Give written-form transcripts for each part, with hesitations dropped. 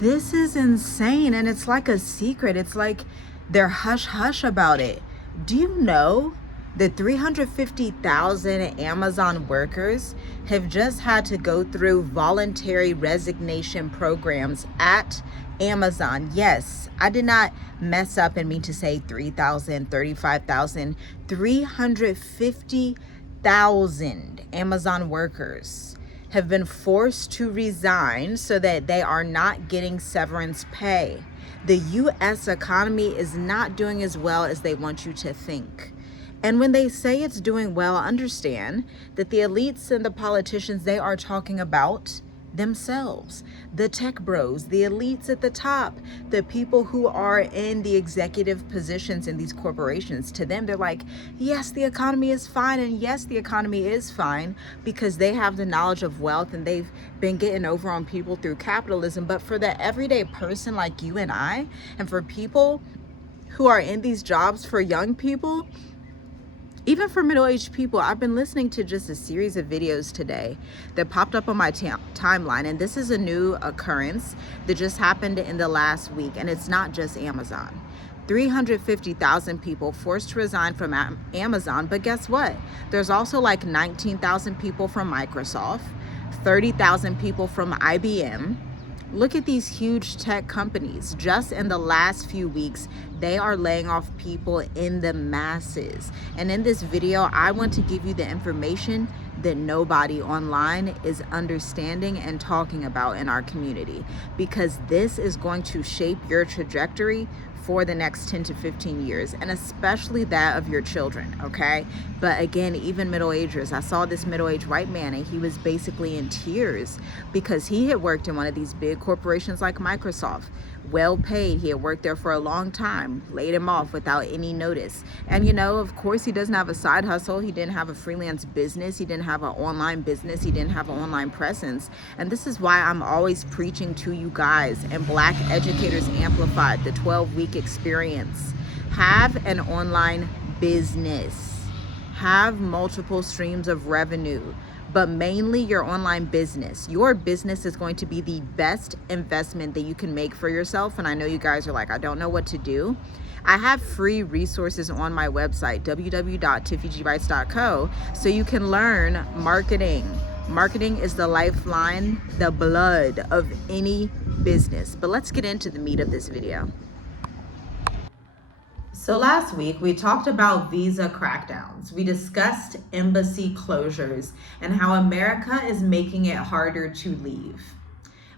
This is insane, and it's like a secret. It's like they're hush hush about it. Do you know that 350,000 Amazon workers have just had to go through voluntary resignation programs at Amazon? Yes, I did not mess up and mean to say 3,000, 35,000, 350,000 Amazon workers have been forced to resign so that they are not getting severance pay. The US economy is not doing as well as they want you to think. And when they say it's doing well, understand that the elites and the politicians, they are talking about themselves, the tech bros, the elites at the top, the people who are in the executive positions in these corporations. To them, they're like, yes, the economy is fine. And yes, the economy is fine because they have the knowledge of wealth and they've been getting over on people through capitalism. But for the everyday person like you and I, and for people who are in these jobs, for young people, even for middle-aged people, I've been listening to just a series of videos today that popped up on my timeline, and this is a new occurrence that just happened in the last week, and it's not just Amazon. 350,000 people forced to resign from Amazon, but guess what? There's also like 19,000 people from Microsoft, 30,000 people from IBM. Look at these huge tech companies. Just in the last few weeks, they are laying off people in the masses. And in this video, I want to give you the information that nobody online is understanding and talking about in our community, because this is going to shape your trajectory for the next 10 to 15 years, and especially that of your children, okay? But again, even middle-agers, I saw this middle-aged white man and he was basically in tears because he had worked in one of these big corporations like Microsoft, well paid. He had worked there for a long time, laid him off without any notice. And you know, of course, he doesn't have a side hustle. He didn't have a freelance business. He didn't have an online business. He didn't have an online presence. And this is why I'm always preaching to you guys and Black Educators Amplified, the 12-week experience. Have an online business. Have multiple streams of revenue, but mainly your online business. Your business is going to be the best investment that you can make for yourself. And I know you guys are like, I don't know what to do. I have free resources on my website, www.tiffygwrites.co, so you can learn marketing. Marketing is the lifeline, the blood of any business. But let's get into the meat of this video. So last week, we talked about visa crackdowns. We discussed embassy closures and how America is making it harder to leave.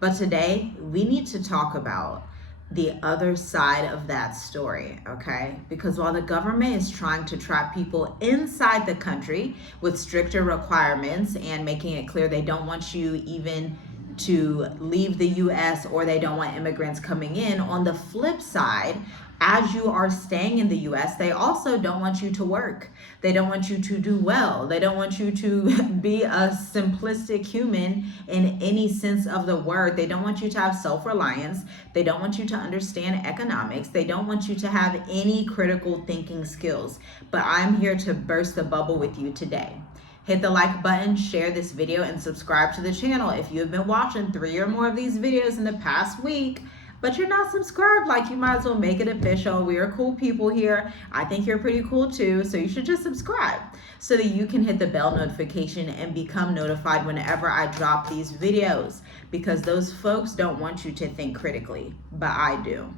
But today, we need to talk about the other side of that story, okay? Because while the government is trying to trap people inside the country with stricter requirements and making it clear they don't want you even to leave the US, or they don't want immigrants coming in, on the flip side, as you are staying in the US, they also don't want you to work. They don't want you to do well. They don't want you to be a simplistic human in any sense of the word. They don't want you to have self-reliance. They don't want you to understand economics. They don't want you to have any critical thinking skills. But I'm here to burst the bubble with you today. Hit the like button, share this video, and subscribe to the channel if you have been watching 3 or more of these videos in the past week, but you're not subscribed. Like, you might as well make it official. We are cool people here. I think you're pretty cool too, so you should just subscribe so that you can hit the bell notification and become notified whenever I drop these videos, because those folks don't want you to think critically, but I do.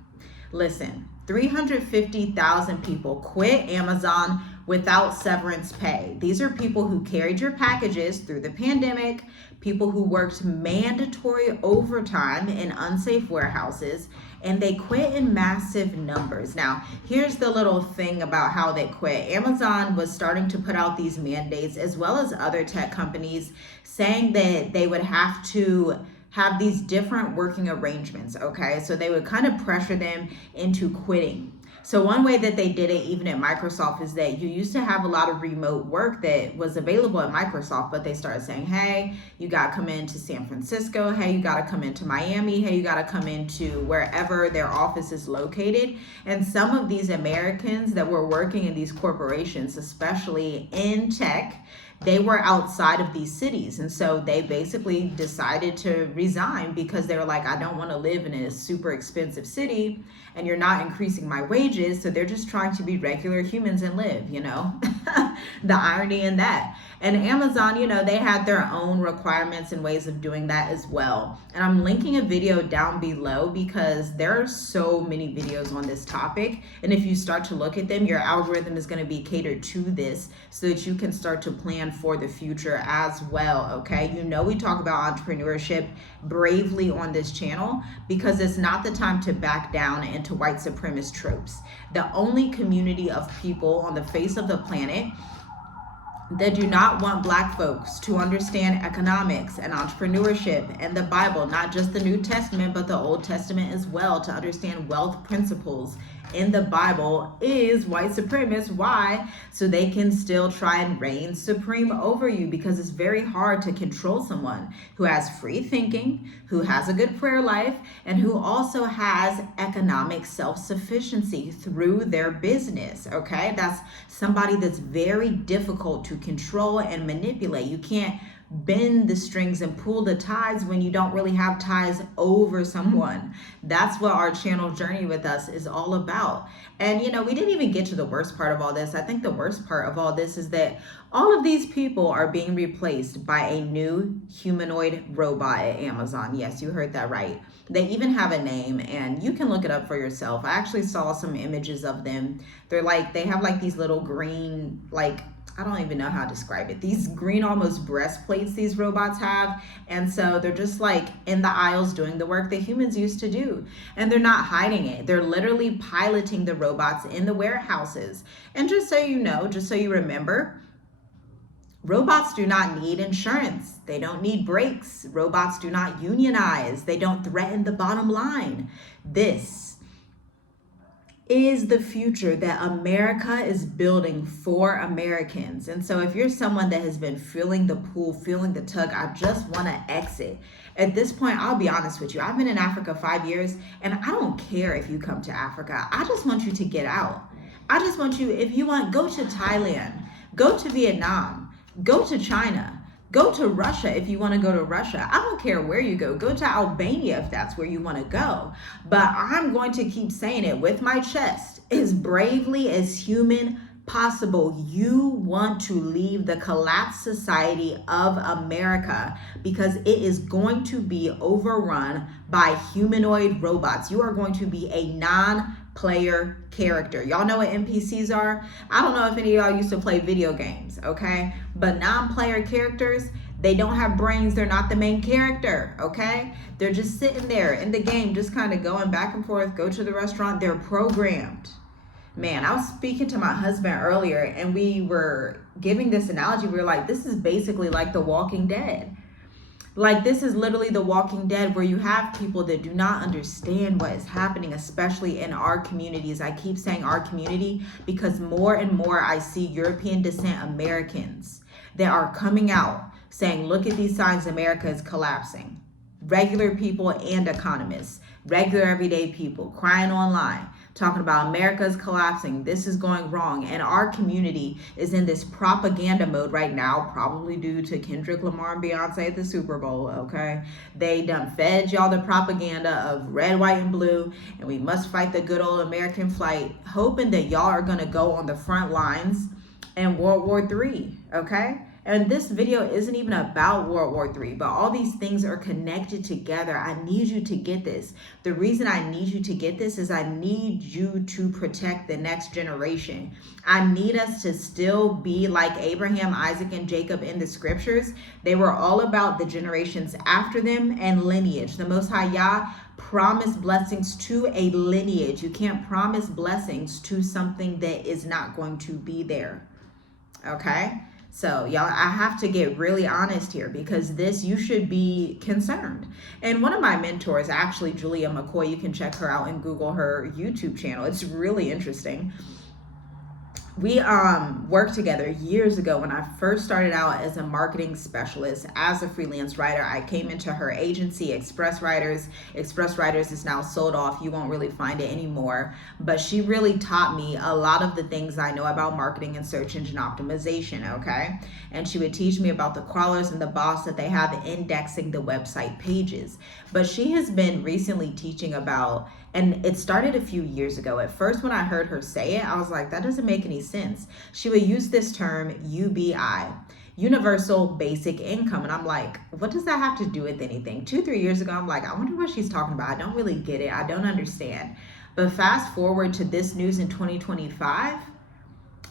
Listen, 350,000 people quit Amazon without severance pay. These are people who carried your packages through the pandemic, people who worked mandatory overtime in unsafe warehouses, and they quit in massive numbers. Now, here's the little thing about how they quit. Amazon was starting to put out these mandates, as well as other tech companies, saying that they would have to have these different working arrangements, okay? So they would kind of pressure them into quitting. So one way that they did it, even at Microsoft, is that you used to have a lot of remote work that was available at Microsoft, but they started saying, hey, you got to come into San Francisco. Hey, you got to come into Miami. Hey, you got to come into wherever their office is located. And some of these Americans that were working in these corporations, especially in tech, they were outside of these cities. And so they basically decided to resign because they were like, I don't want to live in a super expensive city and you're not increasing my wages. So they're just trying to be regular humans and live, you know, the irony in that. And Amazon, you know, they had their own requirements and ways of doing that as well. And I'm linking a video down below because there are so many videos on this topic. And if you start to look at them, your algorithm is going to be catered to this so that you can start to plan for the future as well. Okay. You know, we talk about entrepreneurship bravely on this channel because it's not the time to back down into white supremacist tropes. The only community of people on the face of the planet that do not want Black folks to understand economics and entrepreneurship and the Bible, not just the New Testament, but the Old Testament as well, to understand wealth principles in the Bible, is white supremacists. Why? So they can still try and reign supreme over you, because it's very hard to control someone who has free thinking, who has a good prayer life, and who also has economic self-sufficiency through their business. Okay, that's somebody that's very difficult to control and manipulate. You can't bend the strings and pull the ties when you don't really have ties over someone. That's what our channel journey with us is all about. And you know, we didn't even get to the worst part of all this. I think the worst part of all this is that all of these people are being replaced by a new humanoid robot at Amazon. Yes, you heard that right. They even have a name, and you can look it up for yourself. I actually saw some images of them. They're like, they have like these little green, like, I don't even know how to describe it. These green almost breastplates these robots have. And so they're just like in the aisles doing the work that humans used to do. And they're not hiding it. They're literally piloting the robots in the warehouses. And just so you know, just so you remember, robots do not need insurance. They don't need brakes. Robots do not unionize. They don't threaten the bottom line. This is the future that America is building for Americans. And so if you're someone that has been feeling the pull, feeling the tug, I just want to exit. At this point, I'll be honest with you. I've been in Africa 5 years, and I don't care if you come to Africa. I just want you to get out. I just want you, if you want, go to Thailand, go to Vietnam, go to China. Go to Russia if you want to go to Russia. I don't care where you go. Go to Albania if that's where you want to go. But I'm going to keep saying it with my chest, as bravely as human possible. You want to leave the collapsed society of America, because it is going to be overrun by humanoid robots. You are going to be a non-player character. Y'all know what NPCs are? I don't know if any of y'all used to play video games, okay? But non-player characters, they don't have brains. They're not the main character, okay? They're just sitting there in the game, just kind of going back and forth, go to the restaurant. They're programmed. Man, I was speaking to my husband earlier, and we were giving this analogy. We were like, this is basically like The Walking Dead. Like, this is literally The Walking Dead, where you have people that do not understand what is happening, especially in our communities. I keep saying our community because more and more I see European descent Americans that are coming out saying, look at these signs, America is collapsing. Regular people and economists, regular everyday people crying online, talking about America is collapsing, this is going wrong. And our community is in this propaganda mode right now, probably due to Kendrick Lamar and Beyonce at the Super Bowl, okay? They done fed y'all the propaganda of red, white, and blue, and we must fight the good old American fight, hoping that y'all are gonna go on the front lines in World War III, okay? And this video isn't even about World War III, but all these things are connected together. I need you to get this. The reason I need you to get this is I need you to protect the next generation. I need us to still be like Abraham, Isaac, and Jacob in the scriptures. They were all about the generations after them and lineage. The Most High Yah promised blessings to a lineage. You can't promise blessings to something that is not going to be there, okay? So y'all, I have to get really honest here, because this, you should be concerned. And one of my mentors, actually Julia McCoy, you can check her out and Google her YouTube channel. It's really interesting. we worked together years ago when I first started out as a marketing specialist as a freelance writer. I came into her agency, Express Writers. Express Writers is now sold off. You won't really find it anymore. But she really taught me a lot of the things I know about marketing and search engine optimization, okay? And she would teach me about the crawlers and the bots that they have indexing the website pages. But she has been recently teaching about, and it started a few years ago. At first, when I heard her say it, I was like, that doesn't make any sense. She would use this term UBI, universal basic income. And I'm like, what does that have to do with anything? 2-3 years ago, I'm like, I wonder what she's talking about. I don't really get it. I don't understand. But fast forward to this news in 2025,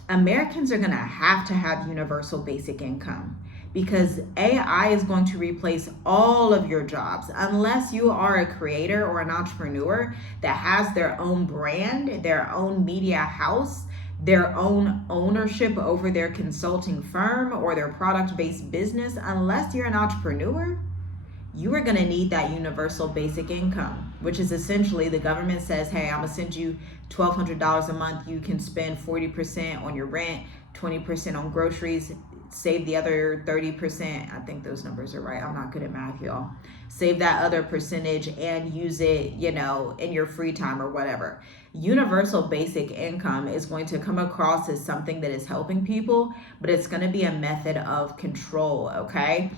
Americans are going to have universal basic income, because AI is going to replace all of your jobs unless you are a creator or an entrepreneur that has their own brand, their own media house, their own ownership over their consulting firm or their product-based business. Unless you're an entrepreneur, you are going to need that universal basic income, which is essentially the government says, hey, I'm going to send you $1,200 a month. You can spend 40% on your rent, 20% on groceries, save the other 30%. I think those numbers are right. I'm not good at math, y'all. Save that other percentage and use it, in your free time or whatever. Universal basic income is going to come across as something that is helping people, but it's going to be a method of control, okay?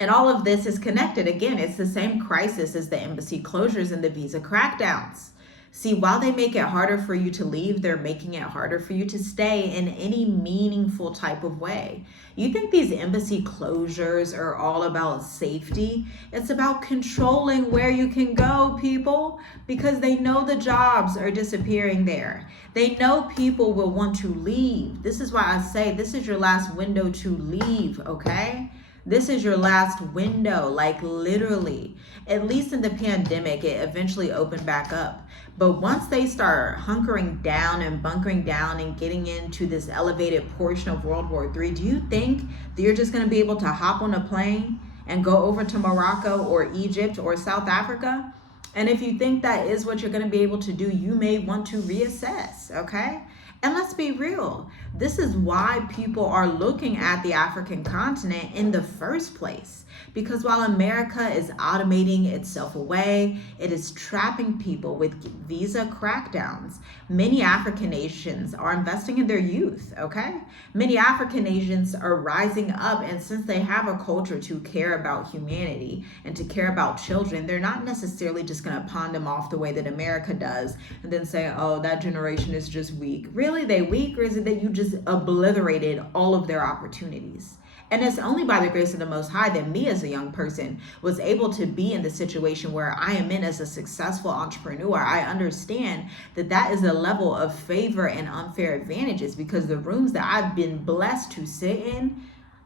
And all of this is connected. Again, it's the same crisis as the embassy closures and the visa crackdowns. See, while they make it harder for you to leave, they're making it harder for you to stay in any meaningful type of way. You think these embassy closures are all about safety? It's about controlling where you can go, people, because they know the jobs are disappearing there. They know people will want to leave. This is why I say this is your last window to leave, okay? This is your last window, like literally. At least in the pandemic, it eventually opened back up. But once they start hunkering down and bunkering down and getting into this elevated portion of World War III, do you think that you're just going to be able to hop on a plane and go over to Morocco or Egypt or South Africa? And if you think that is what you're going to be able to do, you may want to reassess, okay? And let's be real, this is why people are looking at the African continent in the first place. Because while America is automating itself away, it is trapping people with visa crackdowns. Many African nations are investing in their youth, okay? Many African nations are rising up, and since they have a culture to care about humanity and to care about children, they're not necessarily just gonna pawn them off the way that America does and then say, oh, that generation is just weak. Really, they weak, or is it that you just obliterated all of their opportunities? And it's only by the grace of the Most High that me as a young person was able to be in the situation where I am in as a successful entrepreneur. I understand that that is a level of favor and unfair advantages, because the rooms that I've been blessed to sit in,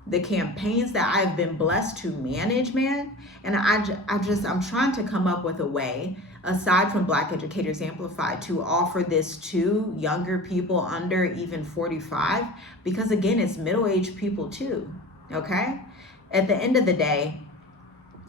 the campaigns that I've been blessed to manage, man, and I'm trying to come up with a way, aside from Black Educators Amplified, to offer this to younger people under even 45, because again, it's middle-aged people too. Okay? At the end of the day,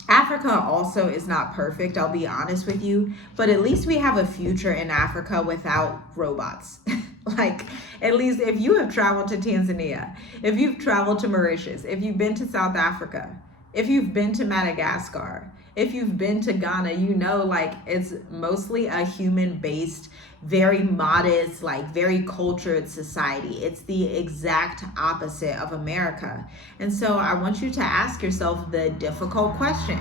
Africa also is not perfect, I'll be honest with you, but at least we have a future in Africa without robots. Like, at least if you have traveled to Tanzania, if you've traveled to Mauritius, if you've been to South Africa, if you've been to Madagascar, if you've been to Ghana, you know, like, it's mostly a human-based, very modest, like very cultured society. It's the exact opposite of America. And so I want you to ask yourself the difficult question.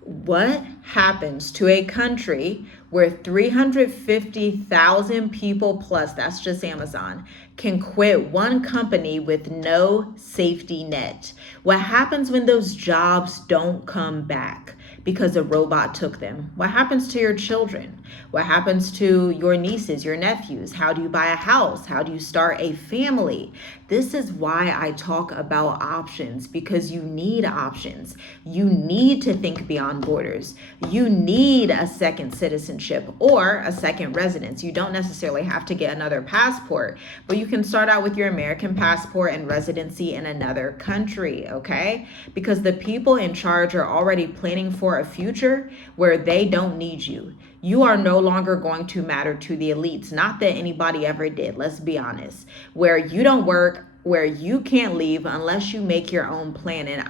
What happens to a country where 350,000 people plus, that's just Amazon, can quit one company with no safety net? What happens when those jobs don't come back because a robot took them? What happens to your children? What happens to your nieces, your nephews? How do you buy a house? How do you start a family? This is why I talk about options, because you need options. You need to think beyond borders. You need a second citizenship or a second residence. You don't necessarily have to get another passport, but you can start out with your American passport and residency in another country, okay? Because the people in charge are already planning for for a future where they don't need you. You are no longer going to matter to the elites. Not that anybody ever did, let's be honest. Where you don't work, where you can't leave unless you make your own plan. And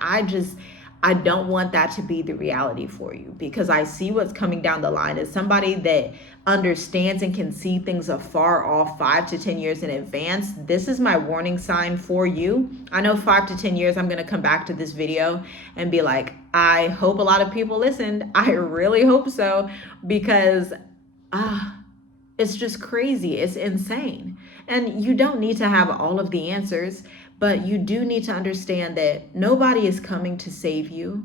I don't want that to be the reality for you, because I see what's coming down the line. As somebody that understands and can see things afar off 5 to 10 years in advance, this is my warning sign for you. I know 5 to 10 years I'm going to come back to this video and be like, I hope a lot of people listened. I really hope so, because it's just crazy. It's insane. And you don't need to have all of the answers, but you do need to understand that nobody is coming to save you.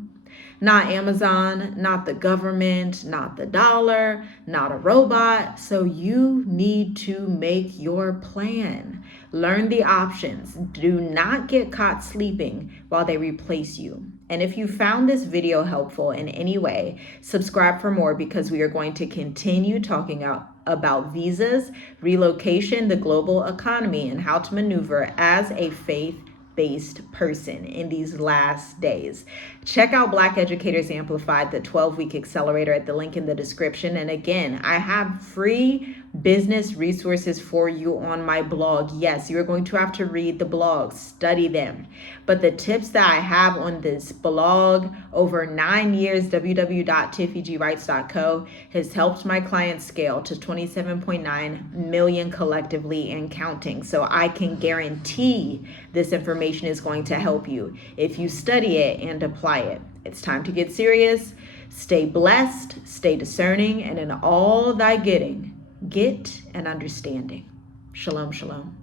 Not Amazon, not the government, not the dollar, not a robot. So you need to make your plan. Learn the options. Do not get caught sleeping while they replace you. And if you found this video helpful in any way, subscribe for more, because we are going to continue talking about visas, relocation, the global economy, and how to maneuver as a faith-based person in these last days. Check out Black Educators Amplified, the 12-week accelerator, at the link in the description. And again, I have free business resources for you on my blog. Yes, you're going to have to read the blogs, study them. But the tips that I have on this blog over 9 years, www.tiffygwrites.co, has helped my clients scale to 27.9 million collectively and counting. So I can guarantee this information is going to help you if you study it and apply it. It's time to get serious. Stay blessed, stay discerning, and in all thy getting, get an understanding. Shalom, shalom.